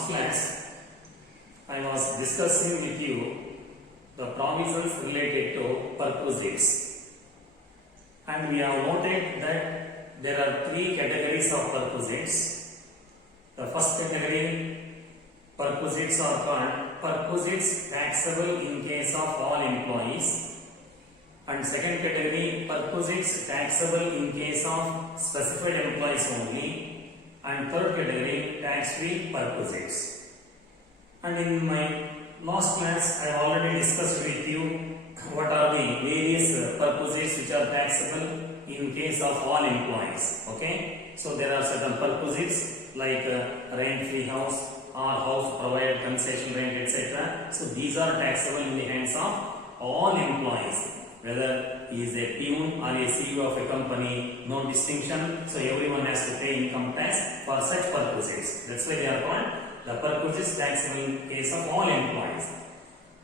last class, I was discussing with you the provisions related to perquisites, and we have noted that there are three categories of perquisites. The first category, perquisites are called perquisites taxable in case of all employees, and second category, perquisites taxable in case of specified employees only, and third category, tax-free perquisites. And in my last class, I have already discussed with you what are the various perquisites which are taxable in case of all employees. Okay, so there are certain perquisites like rent-free house or house provided concession rent, etc. So these are taxable in the hands of all employees, whether he is a peon or a CEO of a company, no distinction. So everyone has to pay income tax for such perquisites. That's why they are called the perquisites taxable in case of all employees.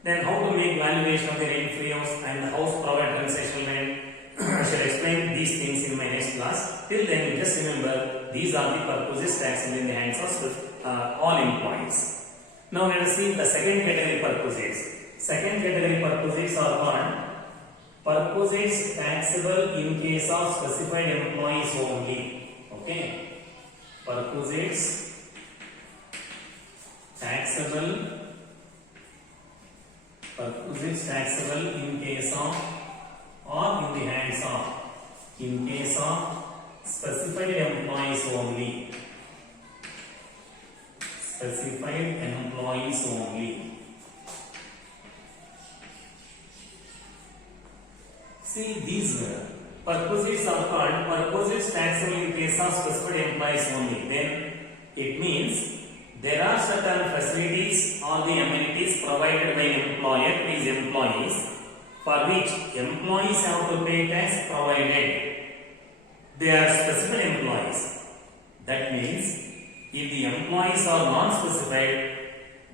Then how to make valuation of the rent-free house and the house provided concession rent? I shall explain these things in my next class. Till then, you just remember these are the perquisites taxable in the hands of all employees. Now let us see the second category perquisites. Second category perquisites are called perquisites taxable in case of specified employees only. Okay, perquisites taxable in case of or in the hands of, in case of specified employees only. Specified employees only. See, these perquisites are called perquisites taxable in case of specified employees only. Then it means there are certain facilities or the amenities provided by employer to his employees for which employees have to pay tax provided they are specified employees. That means if the employees are non-specified,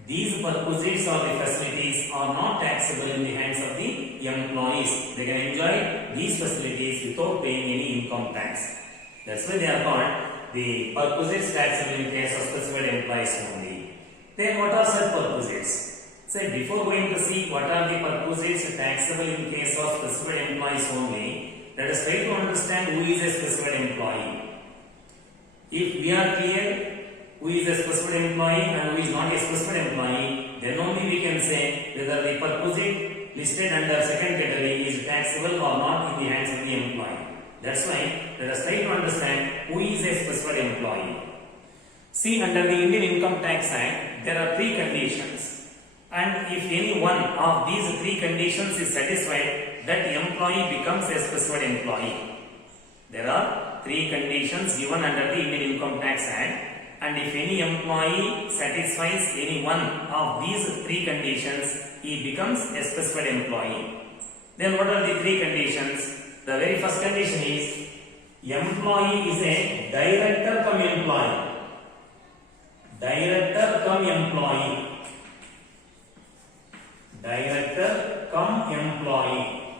these perquisites or the facilities are not taxable in the hands of the employees. They can enjoy these facilities without paying any income tax. That's why they are called the perquisites taxable in case of specified employees only. Then what are such perquisites? So before going to see what are the perquisites taxable in case of specified employees only, let us try to understand who is a specified employee. If we are clear who is a specified employee and who is not a specified employee, then only we can say whether the perquisite listed under second category is taxable or not in the hands of the employee. That's why let us try to understand who is a specified employee. See, under the Indian Income Tax Act, there are three conditions, and if any one of these three conditions is satisfied, that employee becomes a specified employee. There are three conditions given under the Indian Income Tax Act, and if any employee satisfies any one of these three conditions, he becomes a specified employee. Then what are the three conditions? The very first condition is employee is a director cum employee. Director cum employee. Director cum employee.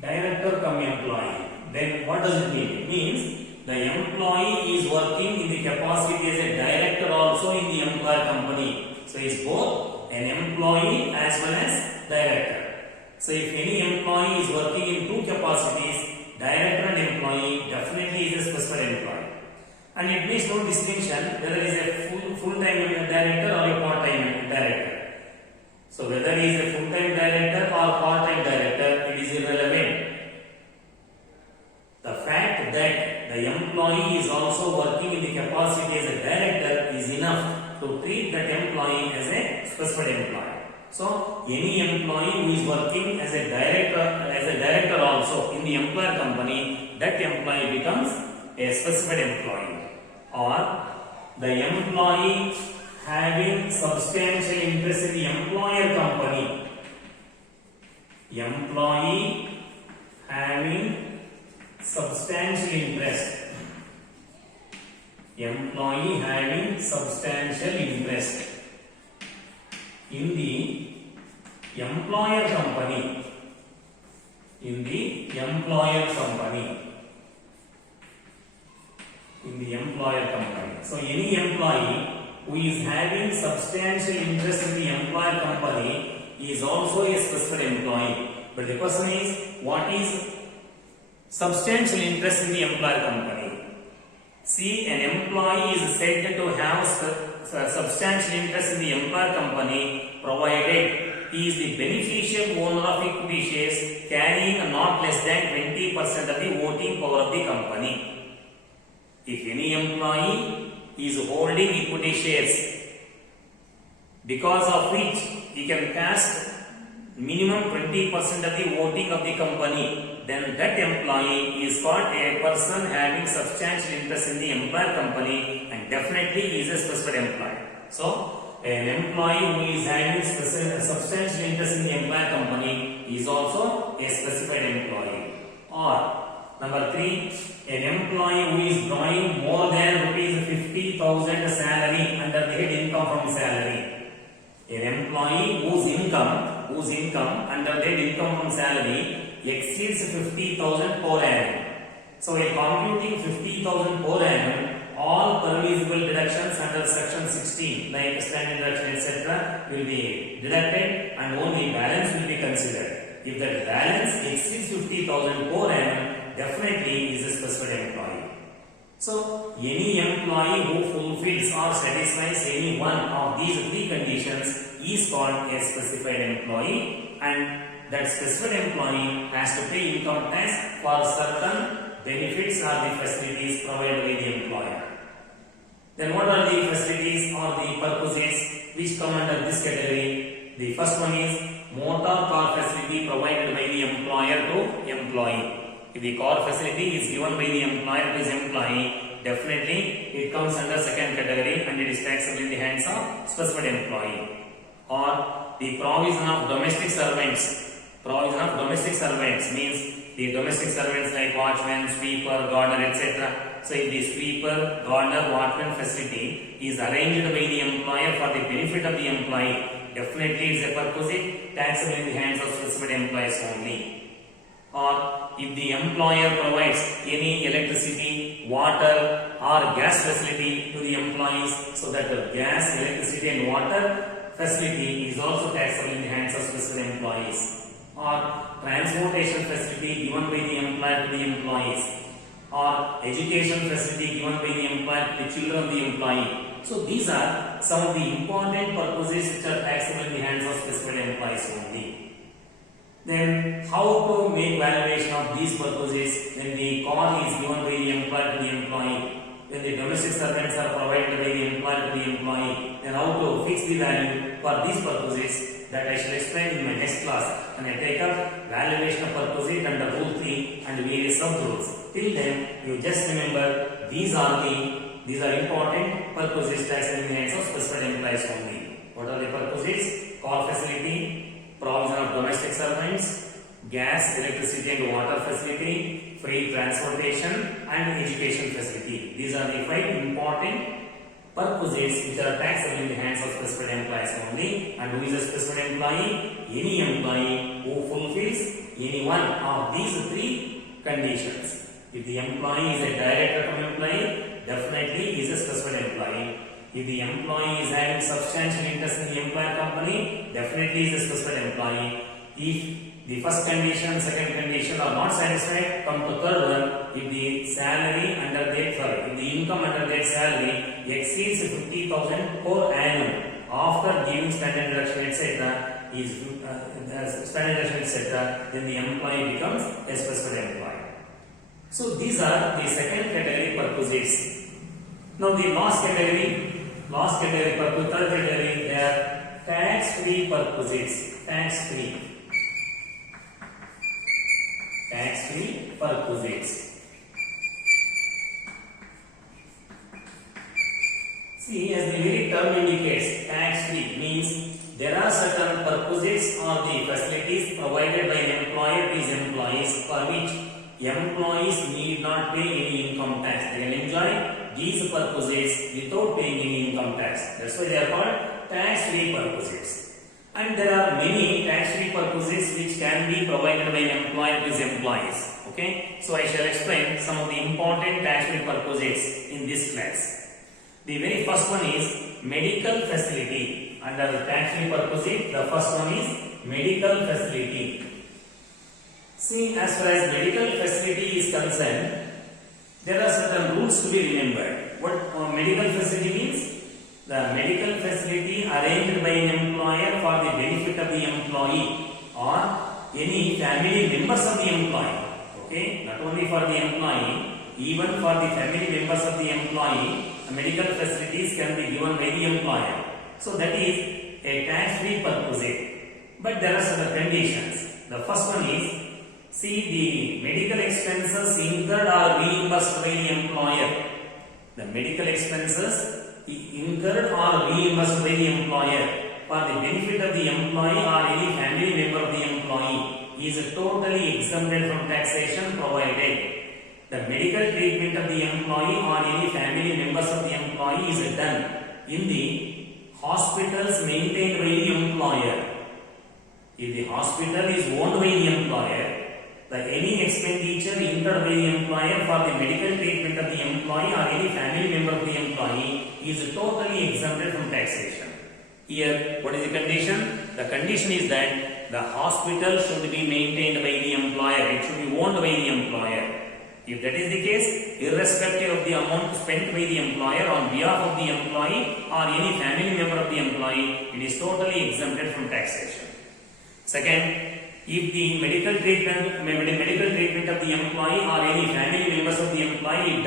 Director cum employee. Then what does it mean? It means the employee is working in the capacity as a director also in the employer company. So he is both an employee as well as director. So if any employee is working in two capacities, director and employee, definitely is a specified employee. And it makes no distinction whether he is a full-time director or a part-time director. So whether he is a full-time director or part-time director, it is irrelevant. The fact that the employee is also working in the capacity as a director is enough to treat that employee as a specified employee. So any employee who is working as a director also in the employer company, that employee becomes a specified employee. Or the employee having substantial interest in the employer company. Employee having substantial interest. Employee having substantial interest in the employer company. In the employer company. in the employer company. So any employee who is having substantial interest in the employer company is also a specified employee. But the question is, what is substantial interest in the employer company? See, an employee is said to have substantial interest in the employer company provided he is the beneficial owner of equity shares carrying not less than 20% of the voting power of the company. If any employee is holding equity shares because of which he can cast minimum 20% of the voting of the company, then that employee is called a person having substantial interest in the employer company and definitely is a specified employee. So, an employee who is having substantial interest in the employer company is also a specified employee. Or number 3, an employee who is drawing more than rupees 50,000 salary under the head income from salary. An employee whose income under the head income from salary exceeds 50,000 per annum. So, in computing 50,000 per annum, all permissible deductions under section 16 like standard deduction etc. will be deducted and only balance will be considered. If that balance exceeds 50,000 per annum, definitely is a specified employee. So, any employee who fulfills or satisfies any one of these 3 conditions is called a specified employee, and that specified employee has to pay income tax for certain benefits or the facilities provided by the employer. Then what are the facilities or the purposes which come under this category? The first one is motor car facility provided by the employer to employee. If the car facility is given by the employer to his employee, definitely it comes under second category and it is taxable in the hands of specified employee. Or the provision of domestic servants. Provision of domestic servants means the domestic servants like watchman, sweeper, gardener, etc. So, if the sweeper, gardener, watchman facility is arranged by the employer for the benefit of the employee, definitely is a perquisite taxable in the hands of specified employees only. Or if the employer provides any electricity, water or gas facility to the employees, so that the gas, electricity and water facility is also taxable in the hands of specified employees. Or transportation facility given by the employer to the employees, or education facility given by the employer to the children of the employee. So these are some of the important purposes which are taxable in the hands of specified employees only. Then how to make valuation of these purposes when the car is given by the employer to the employee, when the domestic servants are provided by the employer to the employee, then how to fix the value for these purposes, that I shall explain in my next class when I take up valuation of purposes under rule 3 and various sub-rules. Till then, you just remember these are important purposes taxable in the hands of specified employees only. What are the purposes? Car facility, provision of domestic servants, gas, electricity and water facility, free transportation and education facility. These are the 5 important purposes which are taxable in the hands of specified employees only. And who is a specified employee? Any employee who fulfills any one of these 3 conditions. If the employee is a direct income employee, definitely is a specified employee. If the employee is having substantial interest in the employer company, definitely is a specified employee. If the first condition, second condition are not satisfied, come to third one. If the salary under that, if the income under that salary exceeds 50,000 per annum after giving standard deduction etc., then the employee becomes a specified employee. So these are the second category purposes. Now the last category purpose, third category, they are tax-free purposes. Tax-free purposes. See, as the very term indicates, tax-free means there are certain purposes or the facilities provided by an employer to his employees for which employees need not pay any income tax. They can enjoy these purposes without paying any income tax. That's why they are called tax-free purposes. And there are many tax-free purposes which can be provided by an employer to his employees. Okay, so I shall explain some of the important tax-free purposes in this class. The very first one is medical facility. Under the tax-free purposes, the first one is medical facility. See, as far as medical facility is concerned, there are certain rules to be remembered. What medical facility means? The medical facility arranged by an employer for the benefit of the employee or any family members of the employee. Okay, not only for the employee, even for the family members of the employee, medical facilities can be given by the employer. So that is a tax-free purpose. But there are certain conditions. The first one is, see, the medical expenses incurred or reimbursed by the employer. The medical expenses incurred or reimbursed by the employer for the benefit of the employee or any family member of the employee is totally exempted from taxation provided the medical treatment of the employee or any family members of the employee is done in the hospitals maintained by the employer. If the hospital is owned by the employer, any expenditure incurred by the employer for the medical treatment of the employee or any family member of the employee is totally exempted from taxation. Here, what is the condition? The condition is that the hospital should be maintained by the employer. It should be owned by the employer. If that is the case, irrespective of the amount spent by the employer on behalf of the employee or any family member of the employee, it is totally exempted from taxation. Second, if the medical treatment of the employee or any family members of the employee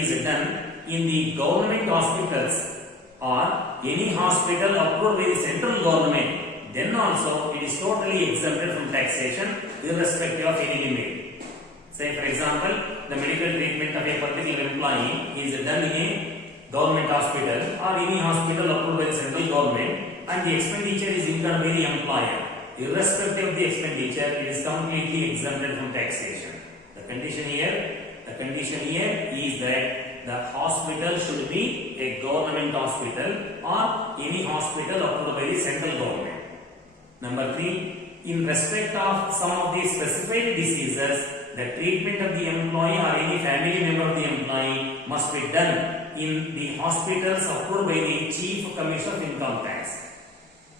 is done in the government hospitals or any hospital approved by the central government, then also it is totally exempted from taxation irrespective of any limit. Say for example, the medical treatment of a particular employee is done in a government hospital or any hospital approved by the central government and the expenditure is incurred by the employer. Irrespective of the expenditure, it is completely exempted from taxation. The condition here is that the hospital should be a government hospital or any hospital approved by the central government. Number 3, in respect of some of the specified diseases, the treatment of the employee or any family member of the employee must be done in the hospitals approved by the Chief Commissioner of Income Tax.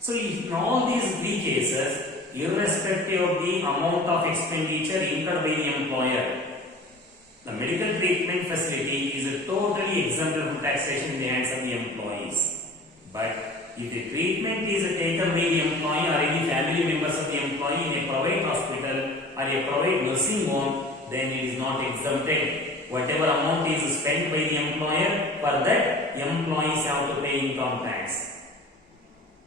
So, in all these 3 cases, irrespective of the amount of expenditure incurred by the employer, the medical treatment facility is totally exempted from taxation in the hands of the employees. But if the treatment is taken by the employee or any family members of the employee in a private hospital or a private nursing home, then it is not exempted. Whatever amount is spent by the employer, for that employees have to pay income tax.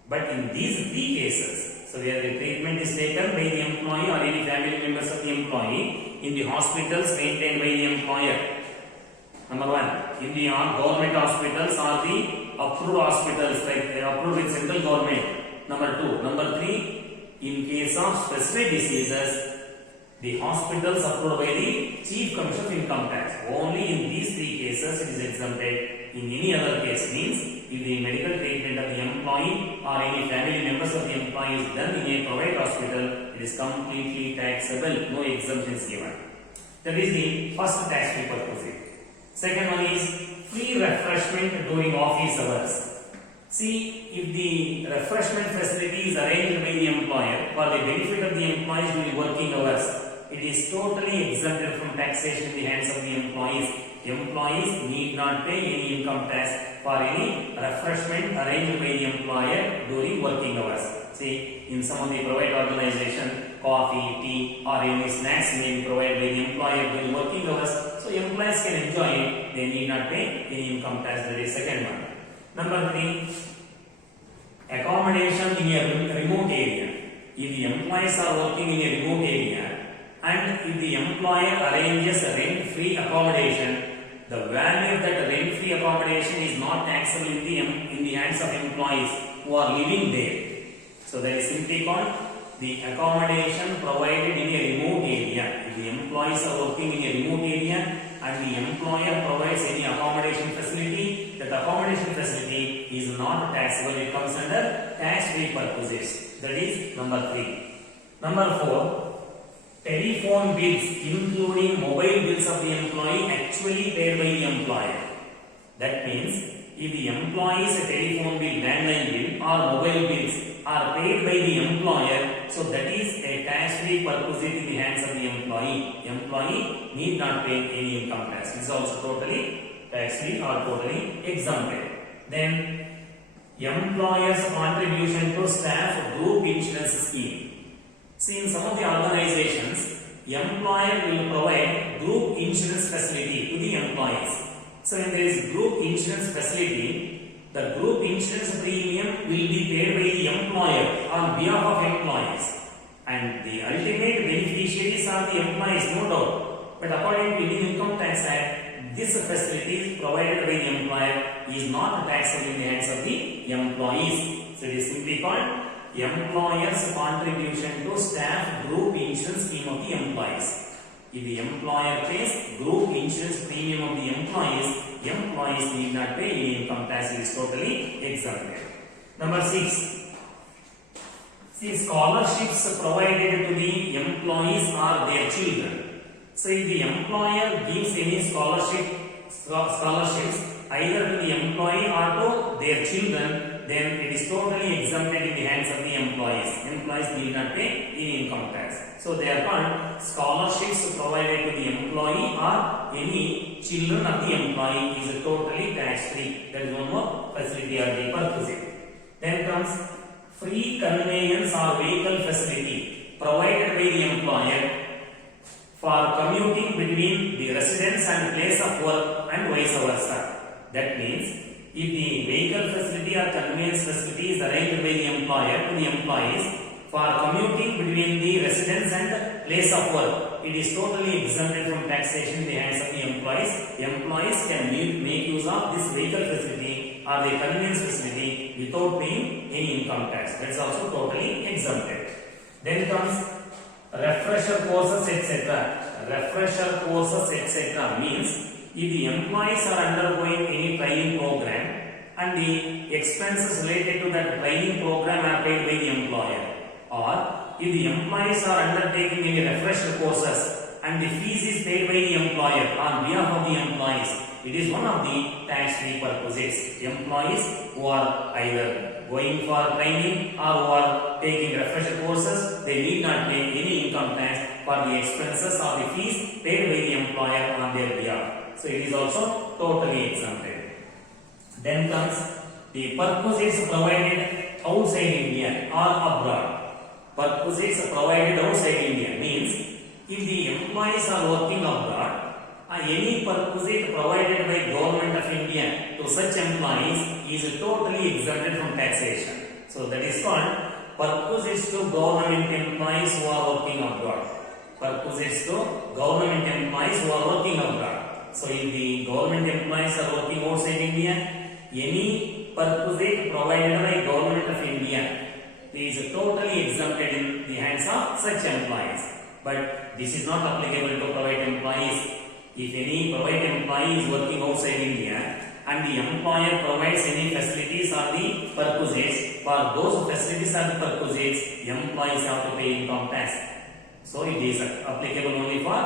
But in these 3 cases, so where the treatment is taken by the employee or any family members of the employee in the hospitals maintained by the employer. Number 1, in the government hospitals or the approved hospitals like approved with central government. Number 2. Number 3, in case of specific diseases, the hospitals approved by the Chief Commissioner of Income Tax. Only in these 3 cases it is exempted. In any other case means, if the medical treatment of the employee or any family members of the employee is done in a private hospital, it is completely taxable, no exemptions given. That is the first tax-free purpose. Second one is free refreshment during office hours. See, if the refreshment facility is arranged by the employer for the benefit of the employees during working hours, it is totally exempted from taxation in the hands of the employees. Employees need not pay any income tax for any refreshment arranged by the employer during working hours. See, in some of the private organization, coffee, tea or any snacks may be provided by the employer during working hours. So, employees can enjoy it. They need not pay any income tax. That is second one. Number 3, accommodation in a remote area. If the employees are working in a remote area and if the employer arranges a rent-free accommodation, the value of that rent-free accommodation is not taxable in the hands of employees who are living there. So that is simply called the accommodation provided in a remote area. If the employees are working in a remote area and the employer provides any accommodation facility, that accommodation facility is not taxable. It comes under tax-free purposes. That is number 3. Number 4. telephone bills including mobile bills of the employee actually paid by the employer. That means if the employee's telephone bill, landline bill or mobile bills are paid by the employer, so that is a tax-free perquisite in the hands of the employee. Employee need not pay any income tax. This is also totally tax-free or totally exempted. Then employer's contribution to staff group insurance scheme. See, in some of the organizations, employer will provide group insurance facility to the employees. So when there is group insurance facility, the group insurance premium will be paid by the employer on behalf of employees, and the ultimate beneficiaries are the employees, no doubt. But according to Indian Income Tax Act, this facility provided by the employer is not taxable in the hands of the employees. So it is simply called employer's contribution to staff group insurance scheme of the employees. If the employer pays group insurance premium of the employees need not pay any income tax. It is totally exempted. Number 6. See, scholarships provided to the employees or their children. So if the employer gives any scholarships either to the employee or to their children, then it is totally exempted in the hands of the employees. Employees need not pay any income tax. So they are called scholarships provided to the employee or any children of the employee is totally tax free. There is one more facility or the perquisite. Then comes free conveyance or vehicle facility provided by the employer for commuting between the residence and place of work and vice versa. That means if the vehicle facility or conveyance facility is arranged by the employer to the employees for commuting between the residence and place of work, it is totally exempted from taxation in the hands of the employees. Employees can make use of this vehicle facility or the conveyance facility without paying any income tax. That is also totally exempted. Then comes refresher courses, etc. Refresher courses, etc. means if the employees are undergoing any training program and the expenses related to that training program are paid by the employer, or if the employees are undertaking any refresher courses and the fees is paid by the employer on behalf of the employees, it is one of the tax-free perquisites. Employees who are either going for training or who are taking refresher courses, they need not pay any income tax for the expenses or the fees paid by the employer on their behalf. So it is also totally exempted. Then comes the perquisites provided outside India or abroad. Perquisites provided outside India means if the employees are working abroad, any perquisite provided by Government of India to such employees is totally exempted from taxation. So that is called perquisites to government employees who are working abroad. Perquisites to government employees who are working abroad. So if the government employees are working outside India, any perquisite provided by Government of India is totally exempted in the hands of such employees. But this is not applicable to private employees. If any private employee is working outside India and the employer provides any facilities or the perquisites, for those facilities or the perquisites, employees have to pay income tax. So it is applicable only for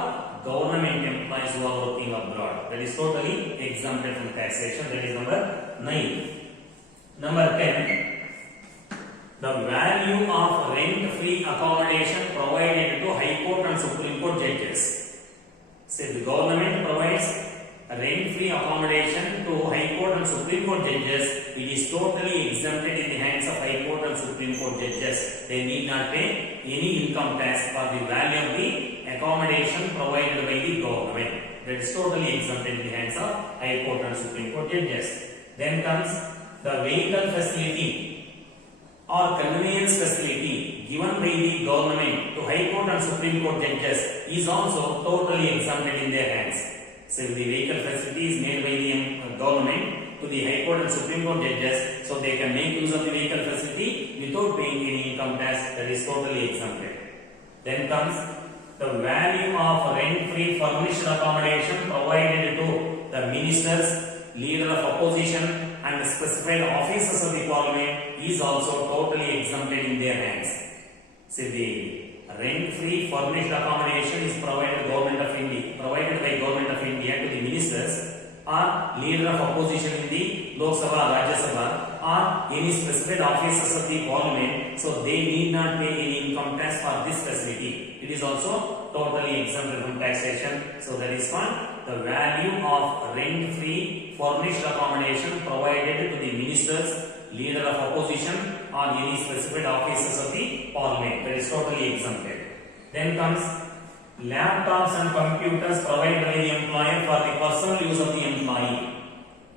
government employees who are working abroad. That is totally exempted from taxation. That is number 9. Number 10. The value of rent-free accommodation provided to High Court and Supreme Court judges. So the government provides rent-free accommodation to High Court and Supreme Court judges. It is totally exempted in the hands of High Court and Supreme Court judges. They need not pay any income tax for the value of the accommodation provided by the government. That is totally exempted in the hands of High Court and Supreme Court judges. Then comes the vehicle facility or conveyance facility given by the government to High Court and Supreme Court judges is also totally exempted in their hands. So if the vehicle facility is made by the government to the High Court and Supreme Court judges, so they can make use of the vehicle facility without paying any income tax. That is totally exempted. Then comes the value of rent-free furnished accommodation provided to the ministers, leader of opposition and specified officers of the parliament is also totally exempted in their hands. So the rent rent-free furnished accommodation is provided by Government of India to the ministers or leader of opposition in the Lok Sabha, Rajya Sabha, or any specified officers of the Parliament, so they need not pay any income tax for this facility. It is also totally exempted from taxation. So that is called the value of rent-free furnished accommodation provided to the ministers, leader of opposition, or any specified officers of the Parliament. That is totally exempted. Then comes laptops and computers provided by the employer for the personal use of the employee.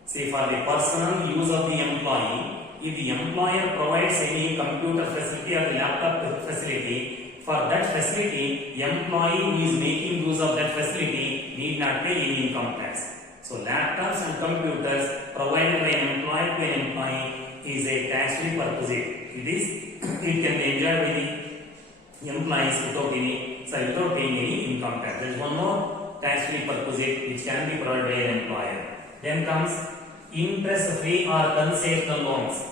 Say for the personal use of the employee, if the employer provides any computer facility or the laptop facility, for that facility, the employee who is making use of that facility need not pay any income tax. So laptops and computers provided by an employer to an employee is a tax-free perquisite. It can be enjoyed by the employees without paying any income tax. There is one more tax-free perquisite which can be provided by an employer. Then comes interest-free or concessional loans.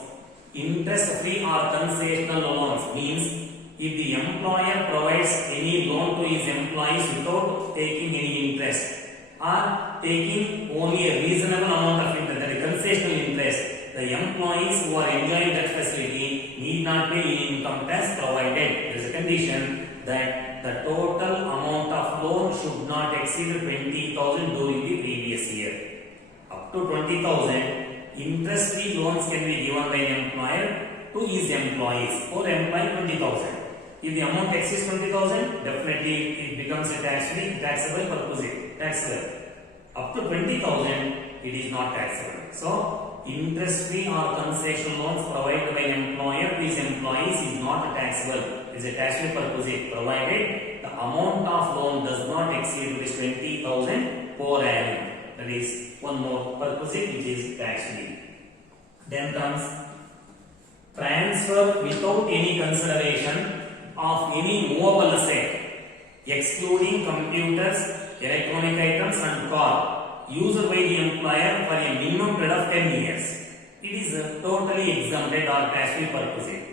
Interest-free or concessional loans means if the employer provides any loan to his employees without taking any interest or taking only a reasonable amount of interest, that is concessional interest, the employees who are enjoying that facility need not pay any income tax provided. There is a condition that the total amount of loan should not exceed 20,000 during the previous year. Up to 20,000, interest-free loans can be given by an employer to his employees. For employee 20,000. If the amount exceeds 20,000, definitely it becomes a taxable perquisite, taxable. Up to 20,000, it is not taxable. So, interest-free or concessional loans provided by an employer to his employees is not taxable. It is a taxable perquisite provided the amount of loan does not exceed 20,000 per annum. That is one more perquisite which is tax-free. Then comes transfer without any consideration of any movable asset, excluding computers, electronic items and car, used by the employer for a minimum period of 10 years. It is totally exempted or tax-free perquisite.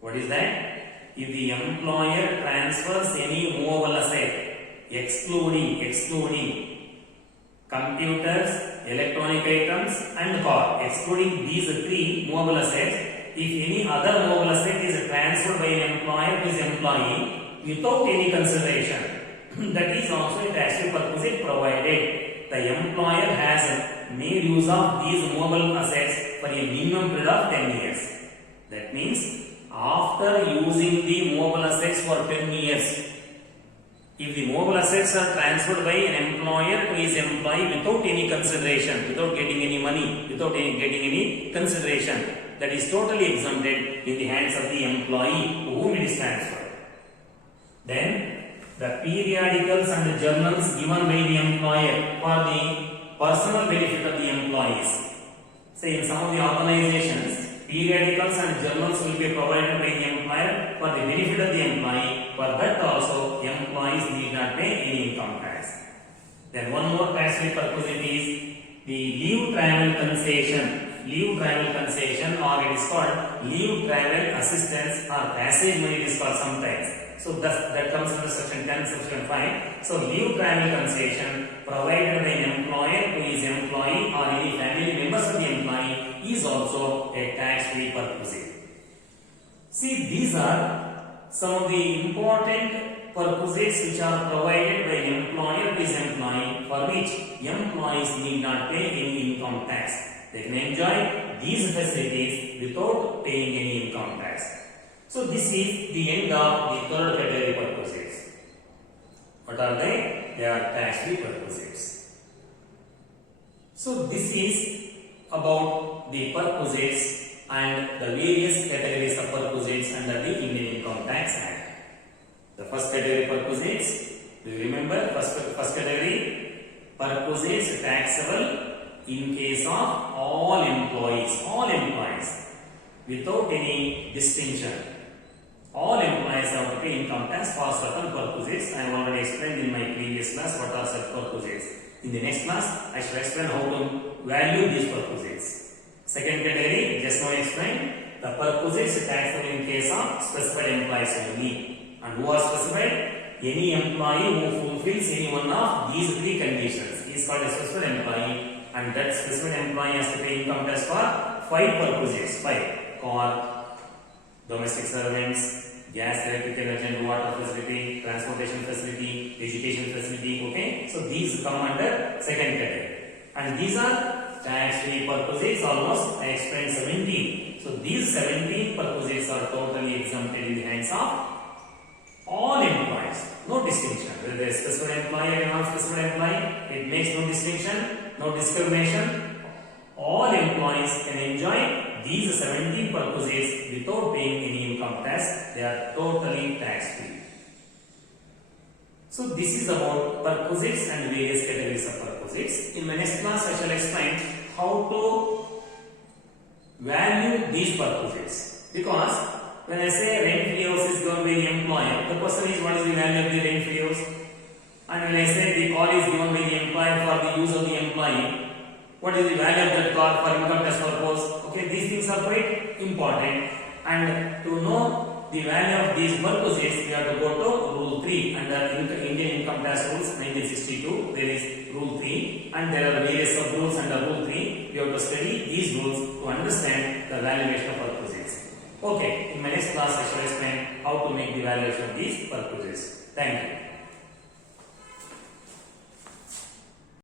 What is that? If the employer transfers any movable asset, excluding computers, electronic items and car, excluding these three movable assets, if any other movable asset is transferred by an employer to his employee without any consideration, that is also a tax-free perquisite provided the employer has made use of these movable assets for a minimum period of 10 years. That means after using the movable assets for 10 years, if the movable assets are transferred by an employer to his employee without any consideration, without getting any money, without getting any consideration, that is totally exempted in the hands of the employee to whom it is transferred. Then, the periodicals and journals given by the employer for the personal benefit of the employees. Say in some of the organizations, periodicals and journals will be provided by the employer for the benefit of the employee. For that also, employees need not pay any income tax. Then one more tax-free perquisite is the leave travel concession. Leave travel concession, or it is called leave travel assistance or passage money, it is called sometimes. So that comes under section 10, section 5. So leave travel concession provided by an employer to his employee or any family members of the employee is also a tax-free perquisite. See, these are some of the important perquisites which are provided by an employer to his employee, for which employees need not pay any income tax. They can enjoy these facilities without paying any income tax. So this is the end of the third category perquisites. What are they? They are tax-free perquisites. So this is about the perquisites and the various categories of perquisites under the Indian Income Tax Act. The first category perquisites, do you remember? First category, perquisites taxable in case of all employees, without any distinction. All employees have to pay income tax for certain perquisites. I have already explained in my previous class what are such perquisites. In the next class, I shall explain how to value these perquisites. Second category, just now explained, the perquisites taxable in case of specified employees only. And who are specified? Any employee who fulfills any one of these three conditions is called a specified employee, and that specified employee has to pay income tax for 5 purposes. 5: car, domestic servants, gas, electric, energy, water facility, transportation facility, education facility. Okay, so these come under second category, and these are tax-free purposes. Almost I explained 17. So these 17 purposes are totally exempted in the hands of all employees, no distinction. Whether they are specified employee or non-specified employee, it makes no distinction, no discrimination. All employees can enjoy these 17 purposes without paying any income tax. They are totally tax-free. So this is about purposes and various categories of purposes. In my next class, I shall explain how to value these purposes. Because when I say rent-free house is given by the employer, the question is what is the value of the rent-free house? And when I say the car is given by the employer for the use of the employee, what is the value of that car for income tax purpose? Okay, these things are quite important. And to know the value of these purposes, we have to go to Rule 3 under Indian Income Tax Rules 1962. There is Rule 3 and there are various sub-rules under Rule 3. We have to study these rules to understand the valuation of purposes. Okay, in my next class I shall explain how to make the valuation of these purposes. Thank you.